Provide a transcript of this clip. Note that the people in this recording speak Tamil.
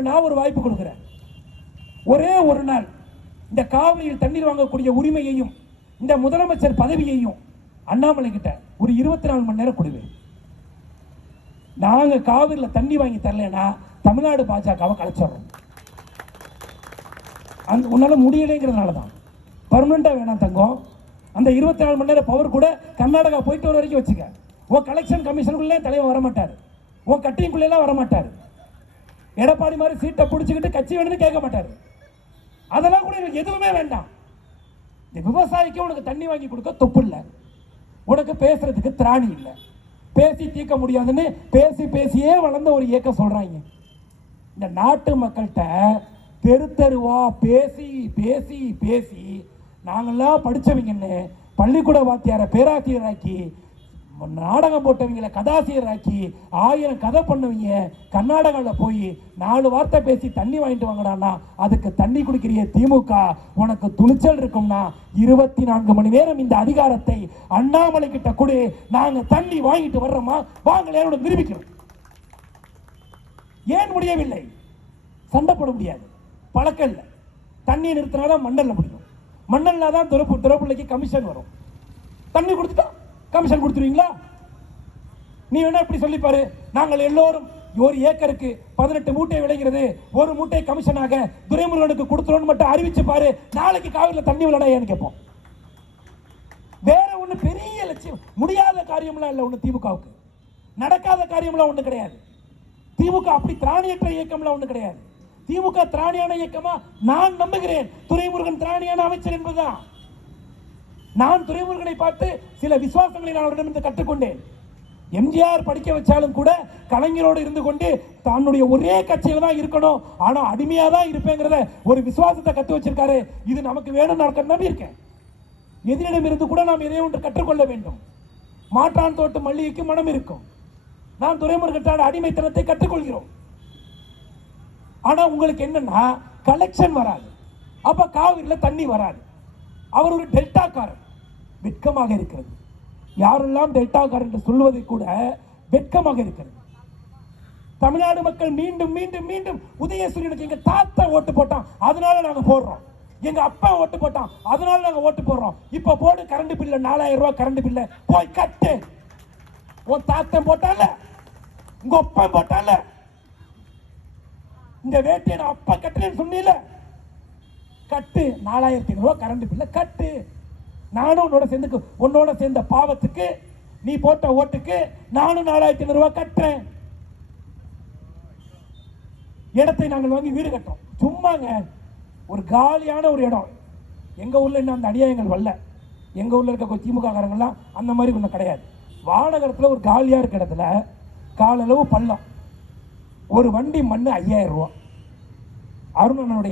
நான் ஒரு வாய்ப்பு கொடுக்குறேன். ஒரே ஒரு நாள் இந்த காவிரியில் தண்ணீர் வாங்கக்கூடிய உரிமையையும் இந்த முதலமைச்சர் பதவியையும் அண்ணாமலை கிட்ட ஒரு இருபத்தி நாலு மணி நேரம் கொடுவேன். நாங்க காவிரியில் தண்ணி வாங்கி தரலைன்னா தமிழ்நாடு பாஜகவை கலைச்சிடுறோம். அந்த உன்னால முடியலைங்கிறதுனால தான் பர்மனெண்ட்டாக வேணாம் தங்கம். அந்த இருபத்தி நாலு மணி நேரம் பவர் கூட கர்நாடகா போயிட்டு வர வரைக்கும் வச்சுக்க. ஓ கலெக்ஷன் கமிஷனுக்குள்ளே தலைவர் வரமாட்டார். ஓ கட்டிங்குள்ளேலாம் வரமாட்டார். எடப்பாடி மாதிரி சீட்டை பிடிச்சிக்கிட்டு கட்சி வேணும்னு கேட்க மாட்டார். அதெல்லாம் கூட எனக்கு எதுவுமே வேண்டாம். இந்த விவசாயிக்கு உனக்கு தண்ணி வாங்கி கொடுக்க தொப்பு இல்லை. உனக்கு பேசுறதுக்கு திராணி இல்லை. பேசி தீர்க்க முடியாதுன்னு பேசி பேசியே வளர்ந்த ஒரு இயக்கம் சொல்கிறாங்க இந்த நாட்டு மக்கள்கிட்ட தெரு தெருவா பேசி பேசி பேசி நாங்கெல்லாம் படிச்சவங்கன்னு பள்ளிக்கூட வாத்தியாரை பேராசிரியராக்கி நாடகம் போட்டவங்களை கதாசிரியராக்கி ஆயிரம் கதை பண்ணவங்க கர்நாடகாவில் போய் நாலு வார்த்தை பேசி தண்ணி வாங்கிட்டு வாங்கடான்னா அதுக்கு தண்ணி குடிக்கிறிய திமுக. உனக்கு துணிச்சல் இருக்கும்னா இருபத்தி நான்கு மணி நேரம் இந்த அதிகாரத்தை அண்ணாமலை கிட்ட கொடு. நாங்க தண்ணி வாங்கிட்டு வர்றோமா? வாங்கலையோட நிரூபிக்கிறோம் ஏன் முடியவில்லை? சண்டை போட முடியாது. பழக்கம் இல்லை. தண்ணி நிறுத்தினா தான் மண்டலில் முடியும். மண்டலில் தான் துறப்பு துறப்புள்ளைக்கு கமிஷன் வரும். தண்ணி கொடுத்துட்டா? கமிஷன் கொடுத்துருவீங்களா? நீ வேணா இப்படி சொல்லிப்பாரு நாங்கள் எல்லோரும் ஒரு ஏக்கருக்கு பதினெட்டு மூட்டை விளைகிறது ஒரு மூட்டை கமிஷனாக துரைமுருகனுக்கு கொடுத்துருவோம் மட்டும் அறிவிச்சு பாரு. நாளைக்கு காவிரியில் தண்ணி விளையாடையான்னு கேட்போம். வேற ஒன்று பெரிய லட்சியம். முடியாத காரியம்லாம் இல்லை ஒன்று திமுகவுக்கு. நடக்காத காரியம்லாம் ஒன்று கிடையாது. திமுக அப்படி திராணியற்ற இயக்கம்லாம் ஒன்று கிடையாது. திமுக திராணியான இயக்கமா நான் நம்புகிறேன். துரைமுருகன் திராணியான அமைச்சர் என்பதுதான். நான் துறைமுருகனை பார்த்து சில விசுவாசங்களை நான் அவரிடமிருந்து கற்றுக்கொண்டேன். எம்ஜிஆர் படிக்க வச்சாலும் கூட கலைஞரோடு இருந்து கொண்டு தன்னுடைய ஒரே கட்சியில் தான் இருக்கணும். ஆனால் அடிமையாக தான் இருப்பேங்கிறத ஒரு விசுவாசத்தை கற்று வச்சிருக்காரு. இது நமக்கு வேணும் நான் நம்பி இருக்கேன். எதிரிடம் இருந்து கூட நாம் எதையோ ஒன்று கற்றுக்கொள்ள வேண்டும். மாற்றான் தோட்டு மல்லிகைக்கு மனம் இருக்கும். நாம் துறைமுருகத்தான அடிமைத்தனத்தை கற்றுக்கொள்கிறோம். ஆனால் உங்களுக்கு என்னன்னா கலெக்ஷன் வராது. அப்போ காவிரியில் தண்ணி வராது. அவர் ஒரு டெல்டாக்காரர். வெட்கமாக இருக்கிறது. யாரெல்லாம் டெல்டாக்காரர் என்று சொல்வதை கூட வெட்கமாக இருக்கிறது. தமிழ்நாடு மக்கள் மீண்டும் மீண்டும் மீண்டும் உதயசூரியனுக்கு எங்க தாத்தா ஓட்டு போட்டான் அதனால நாங்க போடுறோம். எங்க அப்பா ஓட்டு போட்டான் அதனால நாங்க ஓட்டு போடுறோம். இப்ப போடு கரண்ட் பில்ல நாலாயிரம் ரூபாய் கரண்ட் பில்ல போய் கட்டு. உன் தாத்தன் போட்டால உங்க அப்பா போட்டால இந்த வேட்டியை நான் அப்பா கட்டுறேன்னு சொன்னீல கட்டு நாலாயிரத்தி ஐநூறுவா கரண்ட் பில்ல கட்டு. நானும் உன்னோட சேர்ந்து உன்னோட சேர்ந்த பாவத்துக்கு நீ போட்ட ஓட்டுக்கு நானும் நாலாயிரத்தி ஐநூறுவா கட்டுறேன். இடத்தை நாங்கள் வாங்கி வீடு கட்டோம் சும்மாங்க ஒரு காலியான ஒரு இடம். எங்க ஊர்ல இன்னும் அந்த அநியாயங்கள் வரல. எங்க ஊர்ல இருக்க திமுக காரங்கள்லாம் அந்த மாதிரி ஒன்றும் கிடையாது. வானகரத்தில் ஒரு காலியா இருக்க இடத்துல காலளவு பள்ளம். ஒரு வண்டி மண் ஐயாயிரம் ரூபா அருணனுடைய